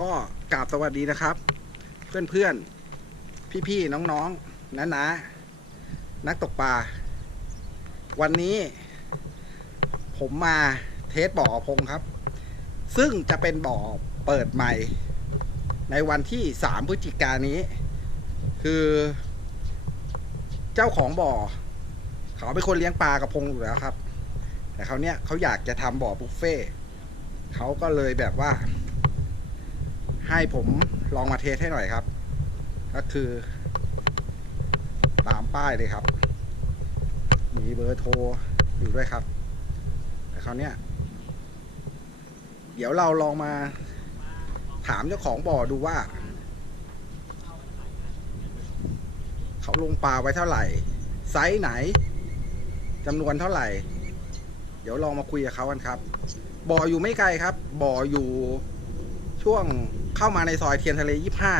ก็กราบสวัสดีนะครับ เพื่อนๆ พี่ๆ น้องๆน้านานักตกปลา วันนี้ผมมาเทสบ่อพงครับ ซึ่งจะเป็นบ่อเปิดใหม่ ในวันที่ 3 พฤศจิกายนนี้ คือ เจ้าของบ่อ เขาเป็นคนเลี้ยงปลากระพงอยู่แล้วครับ แต่เขาเนี้ยเขาอยากจะทำบ่อบุฟเฟ่เขาก็เลยแบบว่า ให้ผมลองมาเทสให้หน่อยครับ ก็คือ ตามป้ายเลยครับ มีเบอร์โทรอยู่ด้วยครับ แต่คราวเนี้ย เดี๋ยวเราลองมาถามเจ้าของบ่อดูว่า เขาลงปลาไว้เท่าไหร่ ไซส์ไหนจำนวนเท่าไหร่ เดี๋ยวลองมาคุยกับเขากันครับ บ่ออยู่ไม่ไกลครับ บ่ออยู่ช่วง เข้ามาในซอยเทียนทะเลยี่ห้า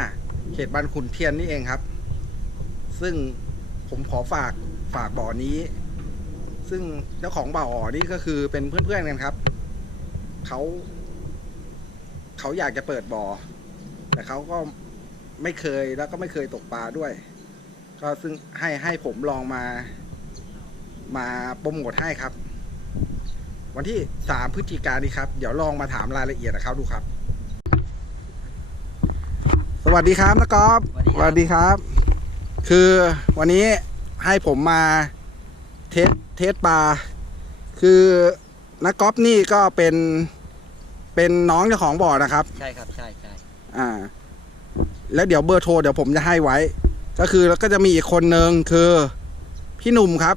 เขตบางขุนเทียนนี่เองครับ ซึ่งผมขอฝากฝากบ่อนี้ ซึ่งเจ้าของบ่อนี่ก็คือเป็นเพื่อนๆกันครับเขาเขาอยากจะเปิดบ่อ แต่เขาก็ไม่เคยแล้วก็ไม่เคยตกปลาด้วย ก็ซึ่งให้ให้ผมลองมา มาโปรโมทให้ครับ วันที่สามพฤศจิกายนนี้ครับ เดี๋ยวลองมาถามรายละเอียดกับเขาดูครับ วัสดีครับนะกอล์ฟสวัสดีครับครับ คือวันนี้ให้ผมมาเทสเทสปลาคือนักกอล์ฟนี่ก็เป็นเป็นน้องเจ้าของบ่อนะครับ ใช่ครับใช่ใช่อ่า แล้วเดี๋ยวเบอร์โทรเดี๋ยวผมจะให้ไว้ ก็คือแล้วก็จะมีอีกคนหนึ่งคือพี่หนุ่มครับ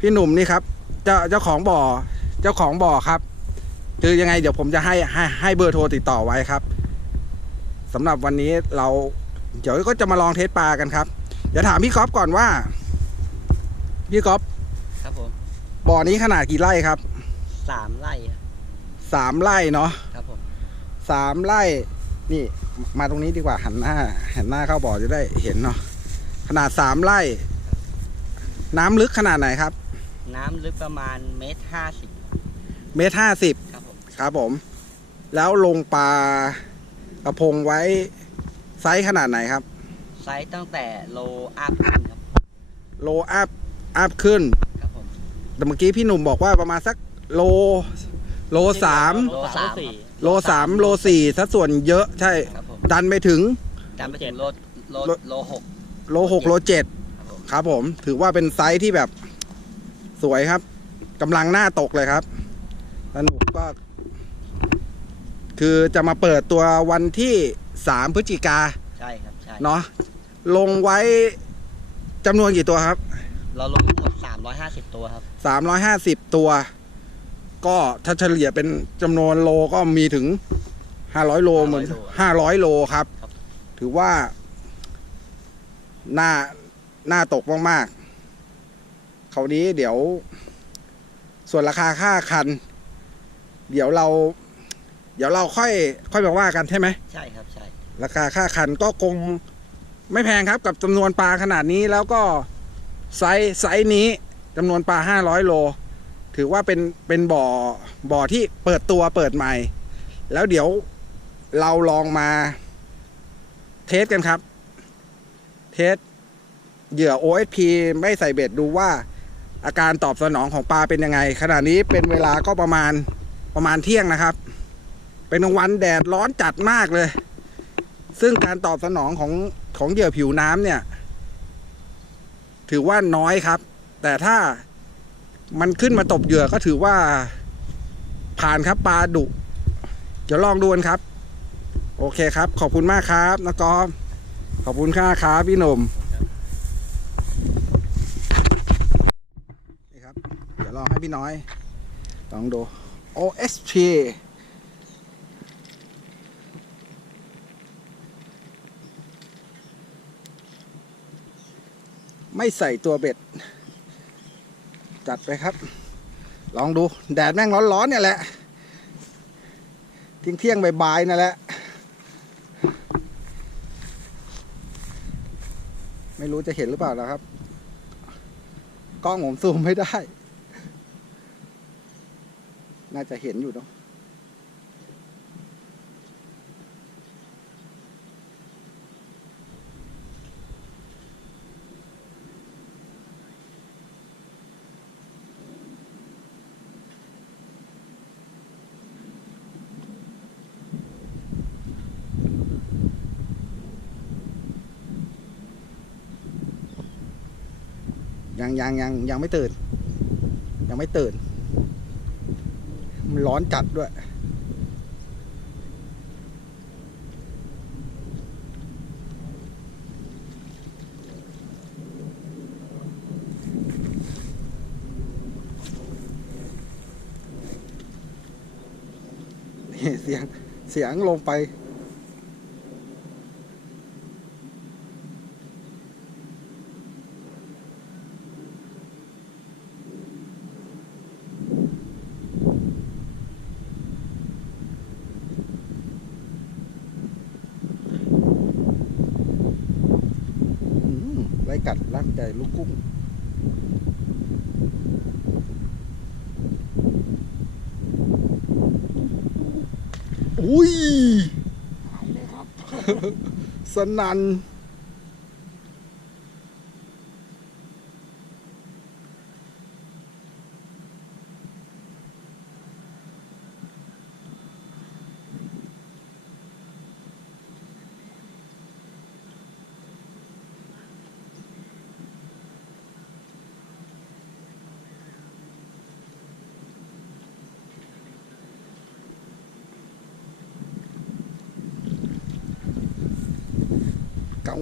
พี่หนุ่มนี่ครับ เจ้าเจ้าของบ่อ เจ้าของบ่อครับ คือยังไงเดี๋ยวผมจะให้ให้ให้เบอร์โทรติดต่อไว้ครับ สำหรับวันนี้เราเดี๋ยวก็จะมาลองเทสปลากันครับ เดี๋ยวถามพี่ก๊อฟก่อนว่า พี่ก๊อฟครับผมบ่อนี้ขนาดกี่ไร่ครับสามไร่อะสามไร่เนาะครับผมสามไร่นี่มาตรงนี้ดีกว่าหันหน้าหันหน้าเข้าบ่อจะได้เห็นเนาะขนาดสามไร่ น้ำลึกขนาดไหนครับ น้ำลึกประมาณเมตรห้าสิบเมตรห้าสิบครับผมครับผม แล้วลงปลา กระพงไว้ไซส์ขนาดไหนครับ ไซส์ตั้งแต่โลอัพขึ้นครับ โลอัพอัพขึ้น ครับผม แต่เมื่อกี้พี่หนุ่มบอกว่าประมาณสักโลโลสามโลสามโลสามโลสี่สัดส่วนเยอะใช่ ครับผมดันไปถึงจำไปถึงโลโลโลโลหก โลหกโลเจ็ดครับผม ครับผม ถือว่าเป็นไซส์ที่แบบสวยครับกำลังหน้าตกเลยครับสนุกก็ คือจะมาเปิดตัววันที่สามพฤศจิกาใช่ครับใช่เนาะลงไว้จำนวนกี่ตัวครับ เราลงทั้งหมดสามร้อยห้าสิบตัวครับสามร้อยห้าสิบตัว ก็ถ้าเฉลี่ยเป็นจำนวนโลก็มีถึงห้าร้อยโลเหมือนห้าร้อยโลครับครับ ถือว่าหน้าหน้าตกมากๆคราวนี้เดี๋ยว ส่วนราคาค่าคัน เดี๋ยวเรา เดี๋ยวเราค่อยค่อยมาว่ากันใช่ไหมใช่ครับใช่ราคาค่าคันก็คงไม่แพงครับกับจำนวนปลาขนาดนี้แล้วก็ไซส์ไซส์นี้จำนวนปลา500 โล ถือว่าเป็นเป็นบ่อบ่อที่เปิดตัวเปิดใหม่ แล้วเดี๋ยวเราลองมาเทสกันครับ เทสเหยื่อ OSP ไม่ใส่เบ็ดดูว่าอาการตอบสนองของปลาเป็นยังไง ขณะนี้เป็นเวลาก็ประมาณประมาณเที่ยงนะครับ เป็นกลางวันแดดร้อนจัดมากเลย ซึ่งการตอบสนองของของเหยื่อผิวน้ำเนี่ย ถือว่าน้อยครับ แต่ถ้ามันขึ้นมาตบเหยื่อก็ถือว่าผ่านครับปลาดุเดี๋ยวลองดูกันครับ โอเคครับ ขอบคุณมากครับนกกอฟขอบคุณค่าครับพี่หนุ่มนี่ครับ เดี๋ยวลองให้พี่น้อย ลองดู OSP ไม่ใส่ตัวเบ็ด จัดไปครับ ลองดูแดดแม่งร้อนๆเนี่ยแหละเที่ยงเที่ยงบ่ายๆนั่นแหละ ไม่รู้จะเห็นหรือเปล่านะครับ กล้องผมซูมไม่ได้ น่าจะเห็นอยู่เนาะ ยังยังยังยังไม่ตื่น ยังไม่ตื่น มันร้อนจัดด้วย เสียงเสียงลงไป อืมไล่ กัดร่างใจลูกกุ้งอุ้ยสนัน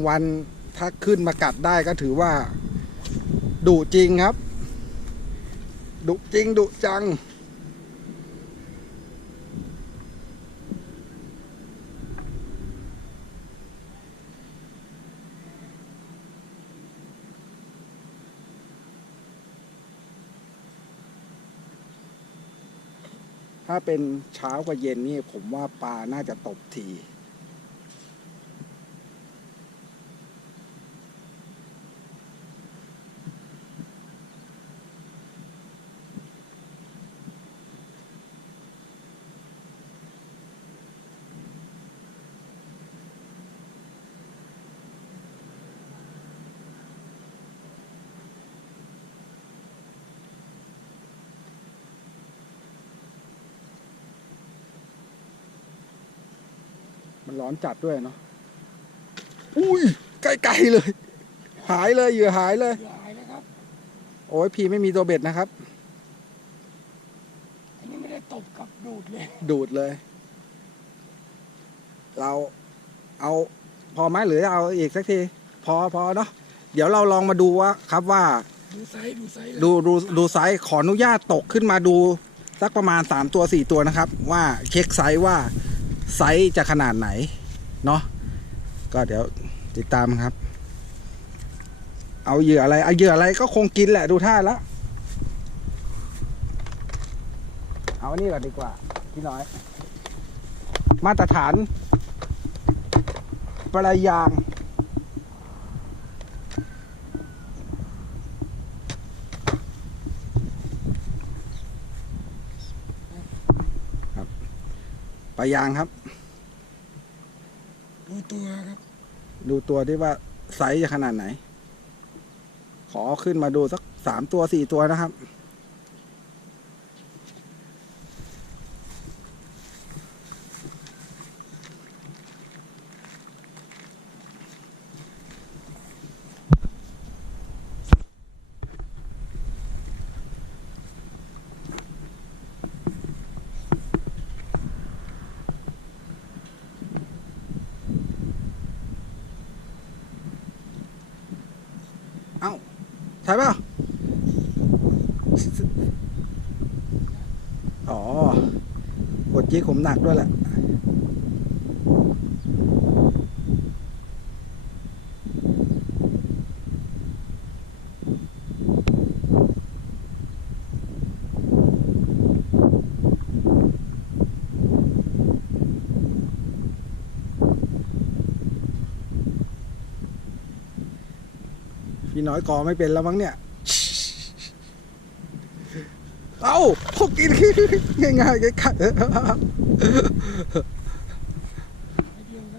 วันถ้าขึ้นมากัดได้ก็ถือว่าดุจริงครับดุจริงดุจัง ถ้าเป็นเช้ากับเย็นนี่ผมว่าปลาน่าจะตบที มันร้อนจัดด้วยเนาะอุ้ยใกล้ๆเลย หายเลยเหยื่อหายเลย หายนะครับโอ้ยพี่ไม่มีตัวเบ็ดนะครับ อันนี้ไม่ได้ตบกับดูดเลยดูดเลย เราเอาพอไหมหรือเอาอีกสักที พอพอเนาะเดี๋ยวเราลองมาดูว่าครับว่า ดูไซส์ดูไซส์เลยดูดูดูไซส์ขออนุญาตตกขึ้นมาดู สักประมาณ 3 ตัว 4 ตัวนะครับ ว่าเช็คไซส์ว่า ไซส์จะขนาดไหน เนาะก็เดี๋ยวติดตามครับ เอาเหยื่ออะไร เอาเหยื่ออะไรก็คงกินแหละดูท่าแล้วเอาอันนี้ก่อนดีกว่า พี่น้อย มาตรฐานปลายาง ลายางครับ ดูตัวครับ ดูตัวที่ว่าไซส์จะขนาดไหน ขอขึ้นมาดูสักสามตัวสี่ตัวนะครับ เอ้า ใช่เปล่าอ๋อกดจี้ผมหนักด้วยแหละ พี่น้อยกอไม่เป็นแล้วมั้งเนี่ย เอาพกกินง่ายๆง่ายไอเดียวครั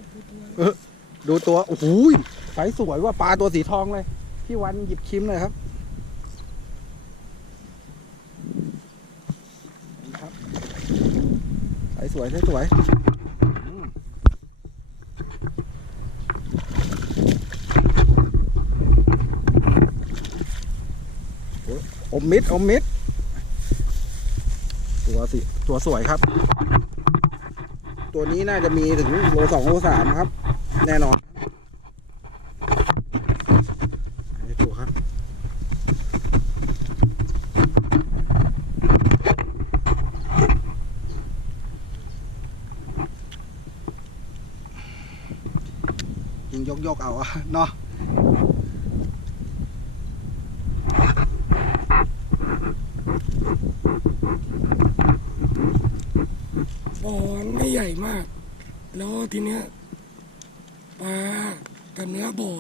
บดูตัวๆดูตัว โอ้โหยไซส์สวยว่าปลาตัวสีทองเลย พี่วันหยิบคิมเลยครับครับไซส์สวยไซส์สวยอืม มมิดอมมิด ตัวสิตัวสวยครับ ตัวนี้น่าจะมีถึงโลสองโลสามครับ แน่นอนตัวครับยิงยกยกๆเอาเนาะ บ่อไม่ใหญ่มาก แล้วทีเนี้ยปลากับเนื้อบ่อ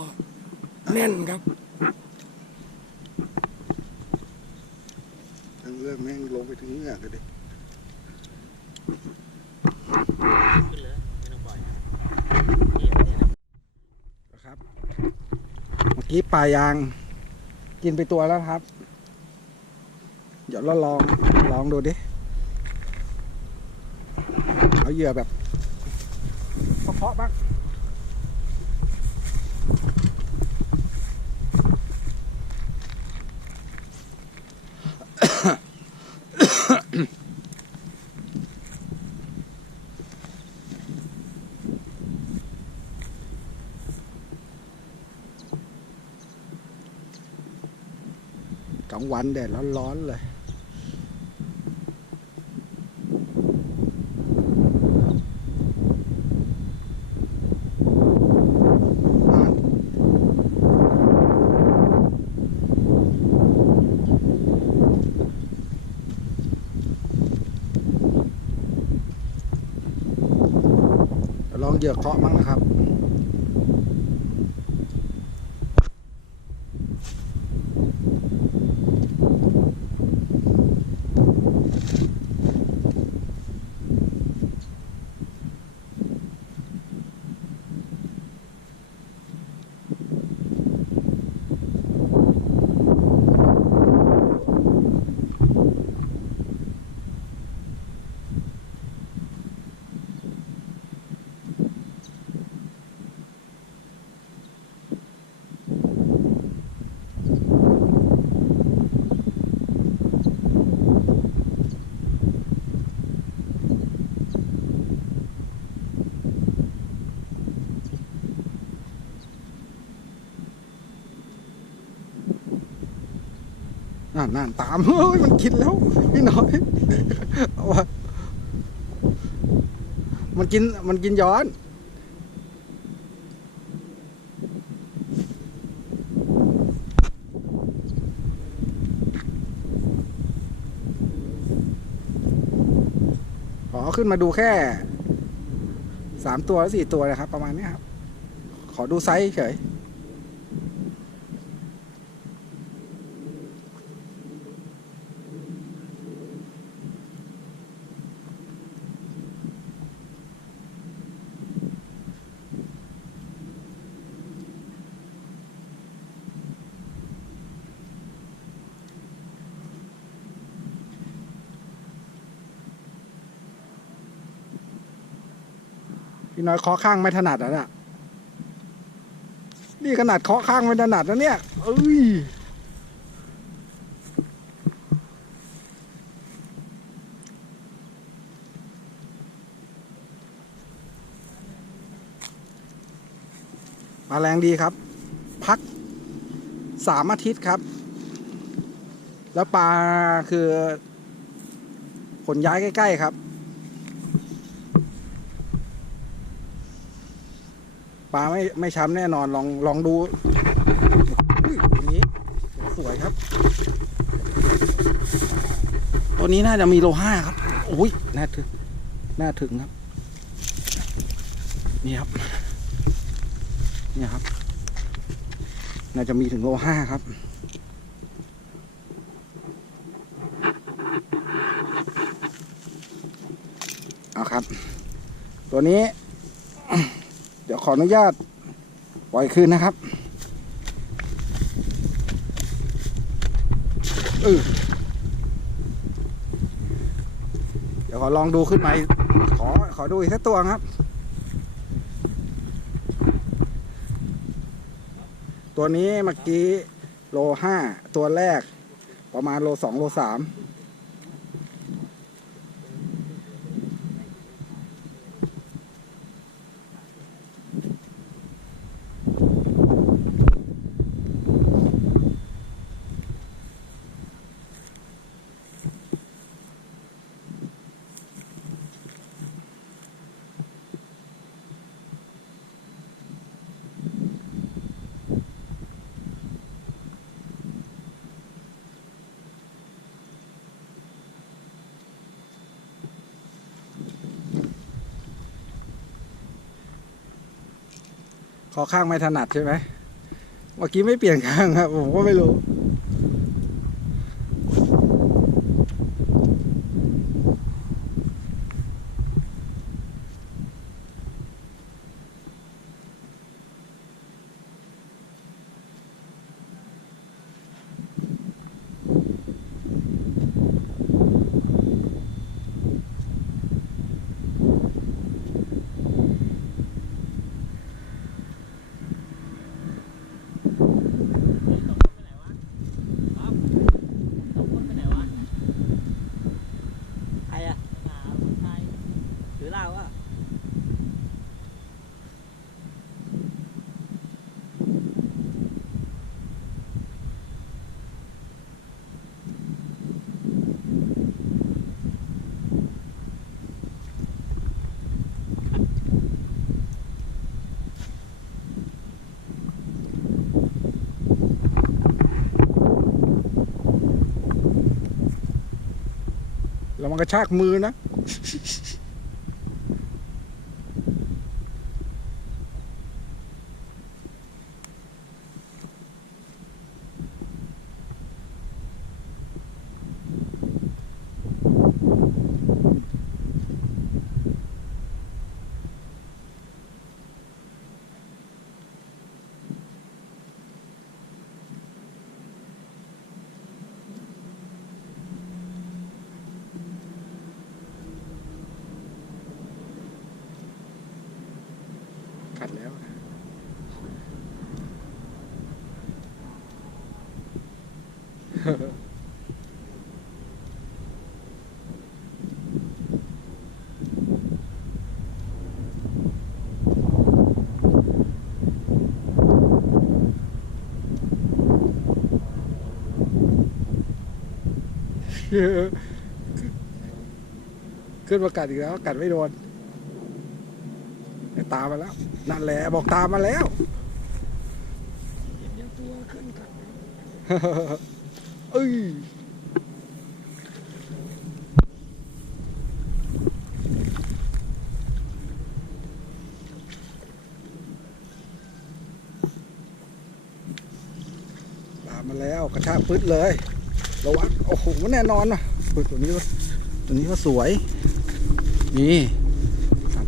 แน่นครับ ทั้งเรื่องแม่งลงไปถึงเหงือกเลยดิขึ้นเลยไม่ต้องปล่อยนี่ไม่ได้นะนะครับ เมื่อกี้ปลายาง กินไปตัวแล้วครับ เดี๋ยวเราลองลองดูดิ เอาเหยื่อแบบ เพาะบ้างกลางวันแดดร้อนๆเลย เดี๋ยวลองเหยื่อเคาะมั้ง นั่นนั่นตามเฮ้ยมันกินแล้วพี่น้อยเอาวะมันกินมันกินย้อนขอขึ้นมาดูแค่สามตัวหรือสี่ตัวนะครับ ประมาณนี้ครับ ขอดูไซส์เฉย พี่น้อยเคาะข้างไม่ถนัดอะเนี่ยนี่ขนาดเคาะข้างไม่ถนัดนะเนี่ยเอ้ยมาแรงดีครับ พักสามอาทิตย์ครับ แล้วปลาคือขนย้ายใกล้ ๆ ครับ ปลาไม่ไม่ช้ำแน่นอนลองลองดูตัวนี้สวยครับ ตัวนี้น่าจะมีโลห้าครับโอ้ยน่าถึงน่าถึงครับ นี่ครับนี่ครับ น่าจะมีถึงโลห้าครับเอาครับ ตัวนี้ ขออนุญาตปล่อยคืนนะครับเออเดี๋ยวขอลองดูขึ้นมาขอขอดูอีกสักตัวครับ ตัวนี้เมื่อกี้โลห้าตัวแรกประมาณโลสองโลสาม ขอข้างไม่ถนัดใช่ไหมเมื่อกี้ไม่เปลี่ยนข้างครับผมก็ไม่รู้ มันกระชากมือนะ ขัดแล้ว ขึ้นมากัดอีกแล้ว กัดไม่โดนตามมาแล้ว นั่นแหละบอกตามมาแล้วเดี๋ยวตัวขึ้นกันเอ้ยตามมาแล้วกระชากปึ๊ดเลย ระวังโอ้โหแน่นอนนะเฮ้ยตัวนี้ก็ตัวนี้ก็สวย นี่ครับ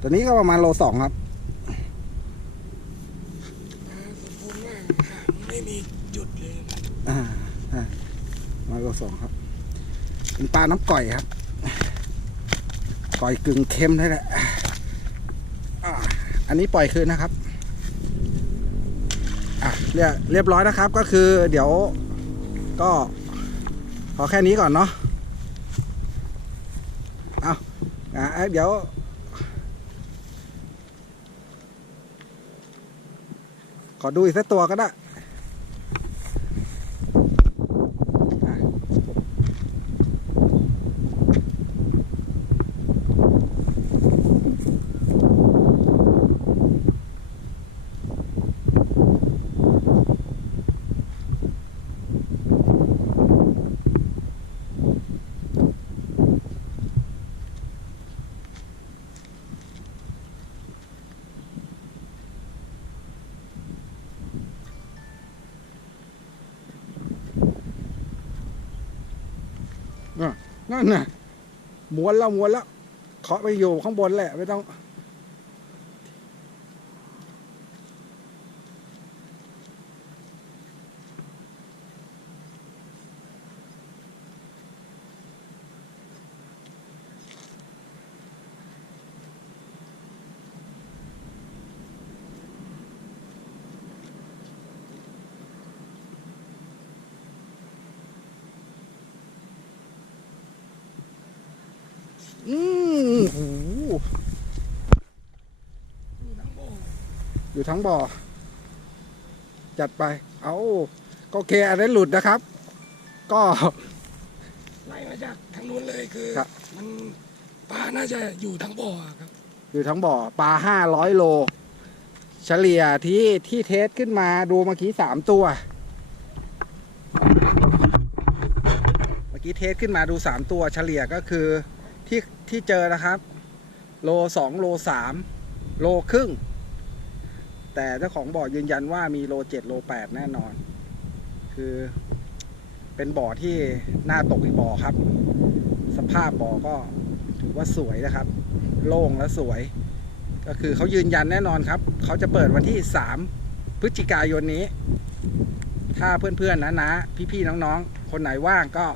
ตัวนี้ก็ประมาณโลสองครับปลาสมบูรณ์มากหางไม่มีจุดเลยอ่าอ่ามาโลสองครับเป็นปลาน้ำก่อยครับก่อยกึ่งเค็มนี่แหละอ่า อันนี้ปล่อยคืนนะครับอะเรียเรียบร้อยนะครับก็คือเดี๋ยวก็ขอแค่นี้ก่อนเนาะเอาอะเดี๋ยวขอดูอีกสักตัวก็ได้ นั่นน่ะม้วนแล้วม้วนแล้วเคาะไปอยู่ข้างบนแหละ ไม่ต้อง อืมโอ้โหอยู่ทั้งบ่ออยู่ทั้งบ่อ จัดไป เอาก็โอเคอันนั้นหลุดนะครับ ก็ไล่มาจากทางนู้นเลยคือครับ มันปลาน่าจะอยู่ทั้งบ่อครับ อยู่ทั้งบ่อปลาห้าร้อยโล เฉลี่ยที่ที่เทสขึ้นมาดูเมื่อกี้สามตัว เมื่อกี้เทสขึ้นมาดูสามตัว เฉลี่ยก็คือ ที่ที่เจอนะครับ โลสองโลสามโลครึ่ง แต่เจ้าของบ่อยืนยันว่ามีโลเจ็ดโลแปดแน่นอน คือเป็นบ่อที่น่าตกอีกบ่อครับ สภาพบ่อก็ถือว่าสวยนะครับ โล่งและสวย ก็คือเขายืนยันแน่นอนครับ เขาจะเปิดวันที่3พฤศจิกายนนี้ ถ้าเพื่อนๆนะนะพี่ๆน้องๆ คนไหนว่างก็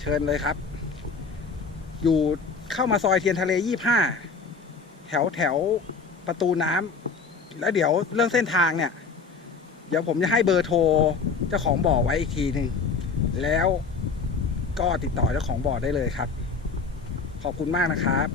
เชิญเลยครับ อยู่เข้ามาซอยเทียนทะเลยี่ห้าแถวแถวประตูน้ำแล้วเดี๋ยวเรื่องเส้นทางเนี่ย เดี๋ยวผมจะให้เบอร์โทรเจ้าของบ่อไว้อีกทีหนึ่งแล้วก็ติดต่อเจ้าของบ่อได้เลยครับ ขอบคุณมากนะครับ